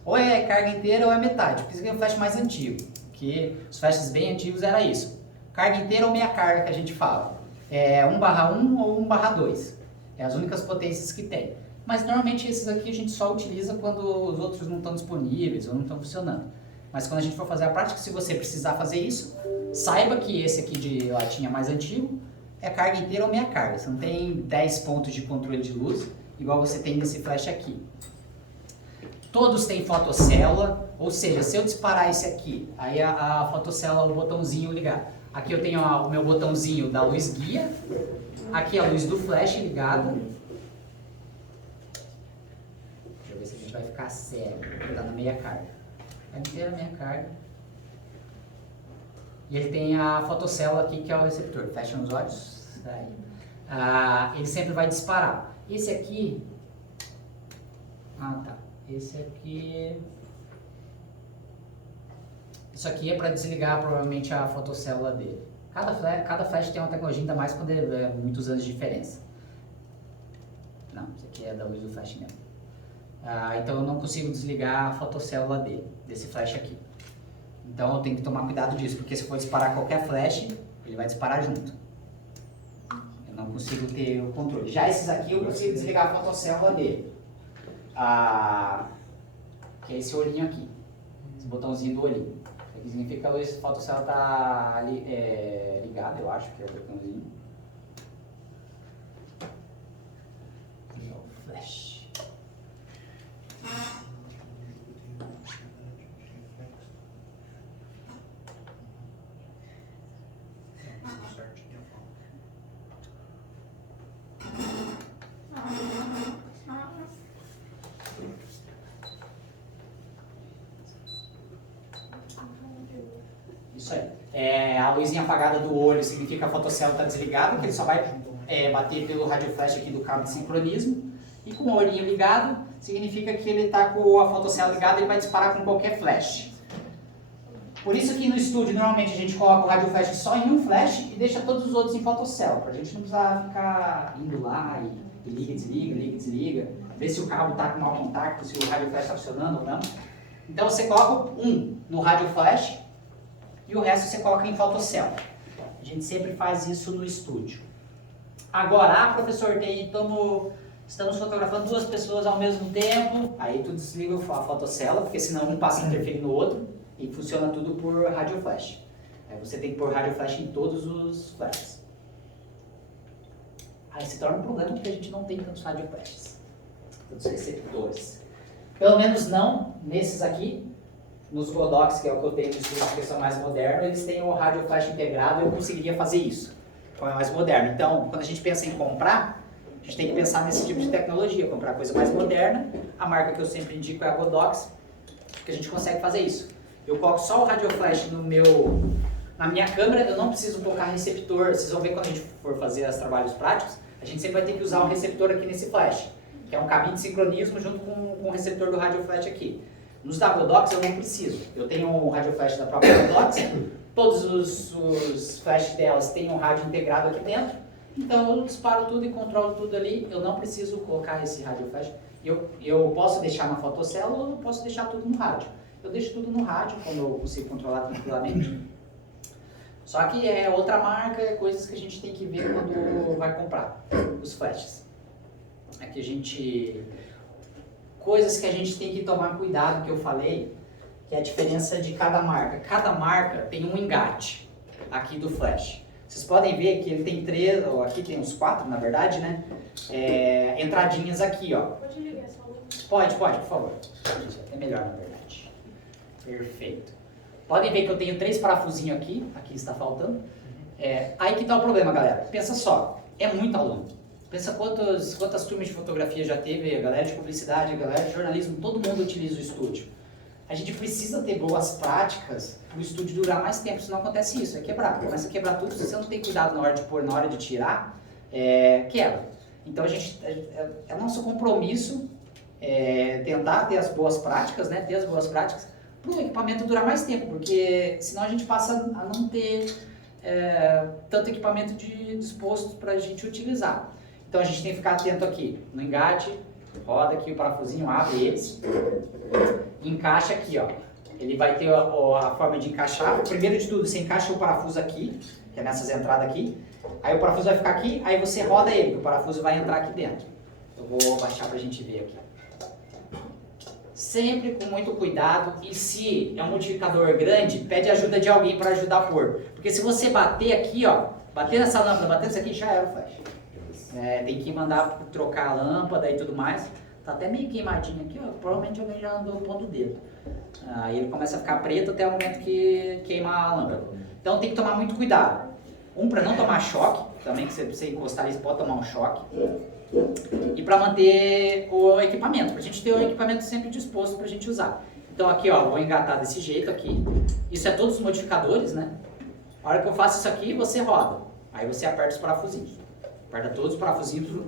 Ou é carga inteira ou é metade. Porque esse aqui é um flash mais antigo. Que os flashes bem antigos era isso. Carga inteira ou meia carga que a gente fala. É 1/1 ou 1/2. É as únicas potências que tem. Mas normalmente esses aqui a gente só utiliza quando os outros não estão disponíveis ou não estão funcionando. Mas quando a gente for fazer a prática, se você precisar fazer isso, saiba que esse aqui de latinha mais antigo é carga inteira ou meia carga. Você não tem 10 pontos de controle de luz, igual você tem nesse flash aqui. Todos têm fotocélula, ou seja, se eu disparar esse aqui, aí a fotocélula, o botãozinho ligar. Aqui eu tenho o meu botãozinho da luz guia, aqui a luz do flash ligada. Deixa eu ver se a gente vai ficar sério, tá na meia carga. Tá inteira meia carga. E ele tem a fotocélula aqui que é o receptor. Fecha os olhos. Daí. Ele sempre vai disparar. Esse aqui... tá. Esse aqui... Isso aqui é para desligar provavelmente a fotocélula dele. Cada flash tem uma tecnologia, ainda mais quando é muitos anos de diferença. Não, isso aqui é da luz do flash mesmo. Então eu não consigo desligar a fotocélula dele, desse flash aqui. Então eu tenho que tomar cuidado disso, porque se for disparar qualquer flash, ele vai disparar junto. Eu não consigo ter o controle. Já esses aqui eu consigo desligar a fotocélula dele. Que é esse olhinho aqui, esse botãozinho do olhinho. Isso aqui significa que a luz fotocélula está ligada, eu acho que é o botãozinho. E é o flash. Isso aí. A luzinha apagada do olho significa que a fotocélula está desligada, que ele só vai bater pelo radioflash aqui do cabo de sincronismo. E com o olhinho ligado, significa que ele está com a fotocélula ligada e ele vai disparar com qualquer flash. Por isso que no estúdio, normalmente, a gente coloca o radioflash só em um flash e deixa todos os outros em fotocélula, para a gente não precisar ficar indo lá e liga e desliga, liga e desliga, ver se o cabo está com mau contato, se o radioflash está funcionando ou não. Então você coloca um no radioflash, e o resto você coloca em fotocell. A gente sempre faz isso no estúdio. Agora, professor, estamos fotografando 2 pessoas ao mesmo tempo, aí tu desliga a fotocela, porque senão um passa a interferir no outro e funciona tudo por rádio flash. Aí você tem que pôr rádio flash em todos os flashes. Aí se torna um problema porque a gente não tem tantos rádio flashes, tantos receptores. Pelo menos não nesses aqui. Nos Godox, que é o que eu tenho no estúdio, que são mais modernos, eles têm o rádio flash integrado e eu conseguiria fazer isso. Então é mais moderno. Então, quando a gente pensa em comprar, a gente tem que pensar nesse tipo de tecnologia, comprar coisa mais moderna. A marca que eu sempre indico é a Godox, que a gente consegue fazer isso. Eu coloco só o rádio flash na minha câmera, eu não preciso colocar receptor. Vocês vão ver quando a gente for fazer os trabalhos práticos, a gente sempre vai ter que usar um receptor aqui nesse flash, que é um cabinho de sincronismo junto com o receptor do rádio flash aqui. Nos da Godox eu não preciso. Eu tenho um rádio flash da própria Godox, todos os flashes delas têm um rádio integrado aqui dentro, então eu disparo tudo e controlo tudo ali. Eu não preciso colocar esse rádio flash. Eu posso deixar na fotocell ou eu posso deixar tudo no rádio. Eu deixo tudo no rádio quando eu consigo controlar tranquilamente. Só que é outra marca, é coisas que a gente tem que ver quando vai comprar os flashes. Coisas que a gente tem que tomar cuidado, que eu falei, que é a diferença de cada marca. Cada marca tem um engate aqui do flash. Vocês podem ver que ele tem 3, ou aqui tem uns 4, na verdade, né? Entradinhas aqui, ó. Pode ligar essa luz? Pode, por favor. É melhor, na verdade. Perfeito. Podem ver que eu tenho 3 parafusinhos aqui está faltando. Aí que tá o problema, galera. Pensa só, é muito aluno. Pensa quantas turmas de fotografia já teve, a galera de publicidade, a galera de jornalismo, todo mundo utiliza o estúdio. A gente precisa ter boas práticas para o estúdio durar mais tempo, senão acontece isso, quebrar. Começa a quebrar tudo, se você não tem cuidado na hora de pôr, na hora de tirar, quebra. Então é nosso compromisso tentar ter as boas práticas, né? Ter as boas práticas para o equipamento durar mais tempo, porque senão a gente passa a não ter tanto equipamento disposto para a gente utilizar. Então a gente tem que ficar atento aqui no engate, roda aqui o parafusinho, abre eles, encaixa aqui, ó. Ele vai ter a forma de encaixar. Primeiro de tudo, você encaixa o parafuso aqui, que é nessas entradas aqui. Aí o parafuso vai ficar aqui, aí você roda ele, que o parafuso vai entrar aqui dentro. Eu vou baixar pra gente ver aqui. Sempre com muito cuidado, e se é um modificador grande, pede ajuda de alguém para ajudar a pôr. Porque se você bater aqui, ó, bater nessa lâmpada, bater nisso aqui, já era o flash. Tem que mandar trocar a lâmpada e tudo mais. Tá até meio queimadinho aqui, ó. Provavelmente alguém já andou pondo o dedo. Aí ele começa a ficar preto até o momento que queima a lâmpada. Então tem que tomar muito cuidado. Para não tomar choque, também que você encostar ali, você pode tomar um choque. E para manter o equipamento, para a gente ter o equipamento sempre disposto para a gente usar. Então aqui, ó, vou engatar desse jeito aqui. Isso é todos os modificadores, né? A hora que eu faço isso aqui, você roda. Aí você aperta os parafusinhos. Aperta todos os parafusinhos.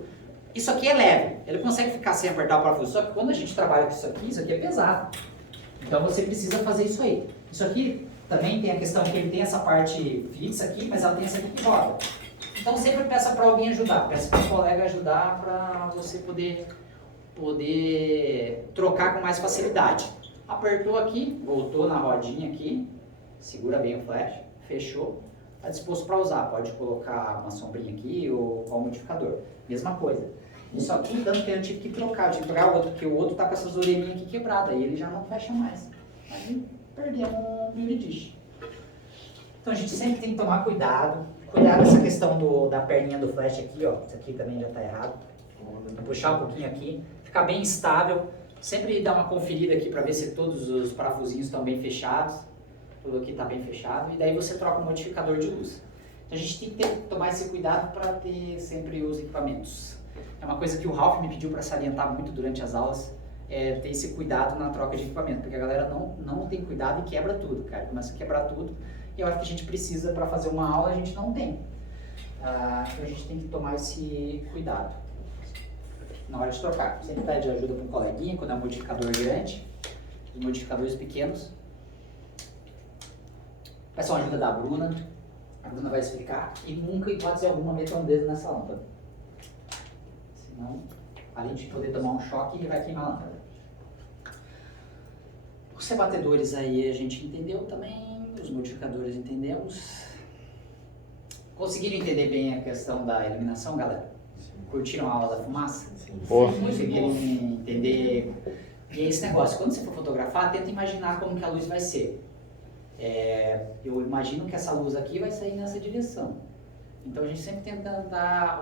Isso aqui é leve, ele consegue ficar sem apertar o parafuso. Só que quando a gente trabalha com isso aqui é pesado. Então você precisa fazer isso aí. Isso aqui também tem a questão que ele tem essa parte fixa aqui, mas ela tem essa aqui que roda. Então sempre peça para alguém ajudar, peça para um colega ajudar para você poder trocar com mais facilidade. Apertou aqui, voltou na rodinha aqui, segura bem o flash, fechou, está disposto para usar. Pode colocar uma sombrinha aqui ou um modificador, mesma coisa. Isso aqui, tanto que eu tive que trocar, o outro, porque o outro está com essas orelhinhas aqui quebradas e ele já não fecha mais. Aí perdemos um beauty dish. Então a gente sempre tem que tomar cuidado. Cuidado nessa questão da perninha do flash aqui, ó. Isso aqui também já está errado. Vou puxar um pouquinho aqui, ficar bem estável. Sempre dar uma conferida aqui para ver se todos os parafusinhos estão bem fechados. Tudo aqui está bem fechado. E daí você troca o modificador de luz. Então a gente tem que tomar esse cuidado para ter sempre os equipamentos. É uma coisa que o Ralph me pediu para salientar muito durante as aulas, ter esse cuidado na troca de equipamento, porque a galera não tem cuidado e quebra tudo, cara. Começa a quebrar tudo. E eu acho que a gente precisa, para fazer uma aula, a gente não tem. Então a gente tem que tomar esse cuidado na hora de trocar. Sempre pede ajuda para um coleguinha, quando é um modificador grande, os modificadores pequenos. Peça uma ajuda da Bruna, a Bruna vai explicar. E nunca, em hipótese alguma, meta um dedo nessa lâmpada. Senão, além de poder tomar um choque, ele vai queimar a lâmpada. Os rebatedores aí a gente entendeu também. os modificadores entendemos. Conseguiram entender bem a questão da iluminação, galera? Curtiram a aula da fumaça? Boa. Conseguiram entender? E é esse negócio, quando você for fotografar, tenta imaginar como que a luz vai ser. Eu imagino que essa luz aqui vai sair nessa direção. Então a gente sempre tenta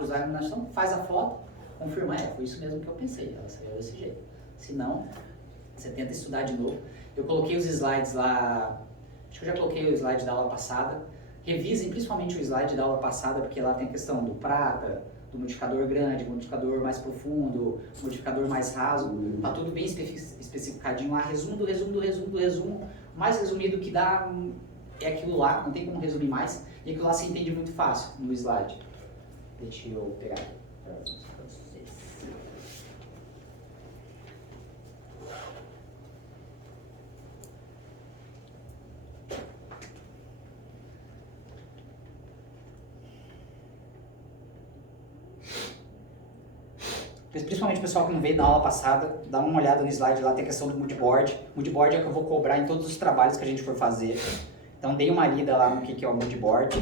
usar a iluminação, faz a foto, confirma, foi isso mesmo que eu pensei, ela saiu desse jeito. Se não, você tenta estudar de novo. Eu coloquei os slides lá, acho que eu já coloquei o slide da aula passada. Revisem principalmente o slide da aula passada, porque lá tem a questão do prata, do modificador grande, modificador mais profundo, modificador mais raso. Tá tudo bem especificadinho lá, resumo do resumo do resumo do resumo. O mais resumido que dá é aquilo lá, não tem como resumir mais. E aquilo lá se entende muito fácil no slide. Deixa eu pegar aqui para vocês. Principalmente o pessoal que não veio da aula passada, dá uma olhada no slide lá, tem a questão do moodboard. Moodboard é o que eu vou cobrar em todos os trabalhos que a gente for fazer. Então dei uma lida lá no que é o moodboard.